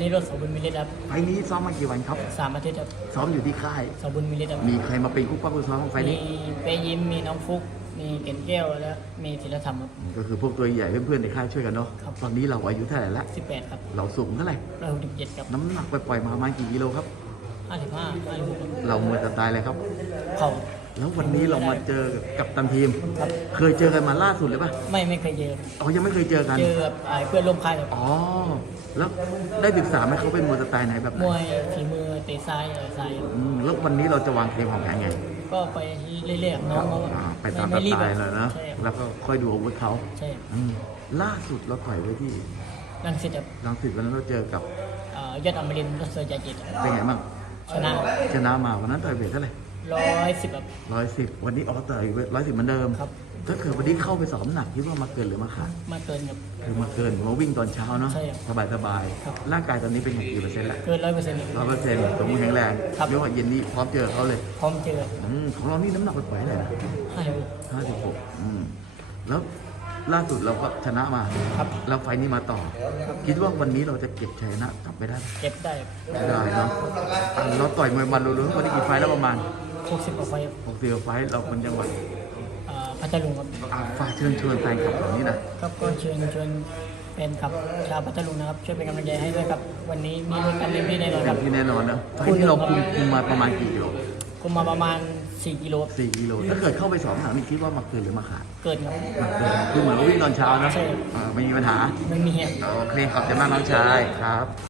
นิโรธสบุญมิลิตครับไฟล์นี้ซ้อมมากี่วันครับ สามอาทิตย์ครับซ้อมอยู่ที่ค่ายสบุญมิลิตครับมีใครมาเป็นคู่ปั้มคู่ซ้อมของไฟล์มีนี้ เปยยิ้มมีน้องฟุก มีเก่นแก้วแล้วมีศิลธรรมครับ ก็คือพวกตัวใหญ่เพื่อนๆในค่ายช่วยกันเนาะ ครับ ตอนนี้เราอายุเท่าไหร่ละ สิบแปดครับเราสูงเท่าไหร่ ร้อยหกสิบเจ็ดครับน้ำหนักปล่อยๆมาประมาณกี่กิโลครับ ห้าสิบห้าห้าสิบหกเรามวยสไตล์อะไรครับ เข่า แล้ววันนี้เรามาเจอกับตันทีม ครับ เคยเจอกันมาล่าสุดเลยปะไม่ไม่เคยเจออ๋อยังไม่เคยเจอกัน เจอกับอ่าเพื่อนร่วมค่ายครับอ๋อ แล้วได้ศึกษาไหมเขาเป็นมวยสไตล์ไหนแบบไหนมวยฝีมือเตะซ้ายเออซ้ายครับอืมแล้ววันนี้เราจะวางเกมของแผนไงก็ไปเรื่อยๆกับน้องเขาอ่าไปตามสไม่รีบไตล์เลยนะ ใช่ครับแล้วก็ค่อยดูอาวุธเขาใช่ครับอืมล่าสุดเราต่อยไว้ที่รังสิตครับลังสิตวันนั้นเราเจอกับอ่ายอดอมรินทร์รัศดาจิตเป็นไงบ้างชนะชนะมาวันนั้นต่อยเวทเท่าไหร่ ร้อยสิบแบบร้อยสิบวันนี้ออกต่อยเวทร้อยสิบเหมือนเดิมครับ ถ้าเกิดวันนี้เข้าไปสอบน้ำหนักคิดว่ามาเกินหรือมาขาดมาเกินกับ คือมาเกินมาวิ่งตอนเช้าเนาะใช่ครับสบายสบายครับ ร่างกายตอนนี้เป็นกี่เปอร์เซ็นต์ละเกินร้อยเปอร์เซ็นต์ ร้อยเปอร์เซ็นต์สมบูรณ์แข็งแรงครับเรียกว่าเย็นนี้พร้อมเจอเขาเลยพร้อมเจออืมของเรานี่น้ำหนักไปปล่อยๆเท่าไหร่นะให้ห้าสิบหกอืมแล้วล่าสุดเราก็ชนะมาครับแล้วไฟล์นี้มาต่อ คิดว่าวันนี้เราจะเก็บชัยชนะกลับไปได้ไหม เก็บได้ไม่ได้เนาะอะเราต่อยมวยมันรู้ๆวันนี้กี่ไฟล์แล้วประมาณ หกสิบกว่าไฟหกสิบไฟล์เราคนจังหวัดอ่าพัทลุงครับ อะฝากเชิญชวนแฟนคลับแบบนี้นะครับก็เชิญชวนเป็นครับชาวพัทลุงนะครับช่วยเป็นกำลังใจให้ด้วยครับ วันนี้มีรถกันเต็มที่แน่นอนครับที่แน่นอนนะไฟล์ที่เราคุมคุมมาประมาณกี่กิโลกุมมาประมาณ 4 กิโลครับสี่กิโลถ้าเกิดเข้าไปสองหนักนี่คิดว่ามาเกินหรือมาขาดเกินครับ มาเกินคือเหมือนเราวิ่งตอนเช้านะใช่ อ่าไม่มีปัญหาไม่มีเหตุ โอเคขอบใจมากน้องชายครับ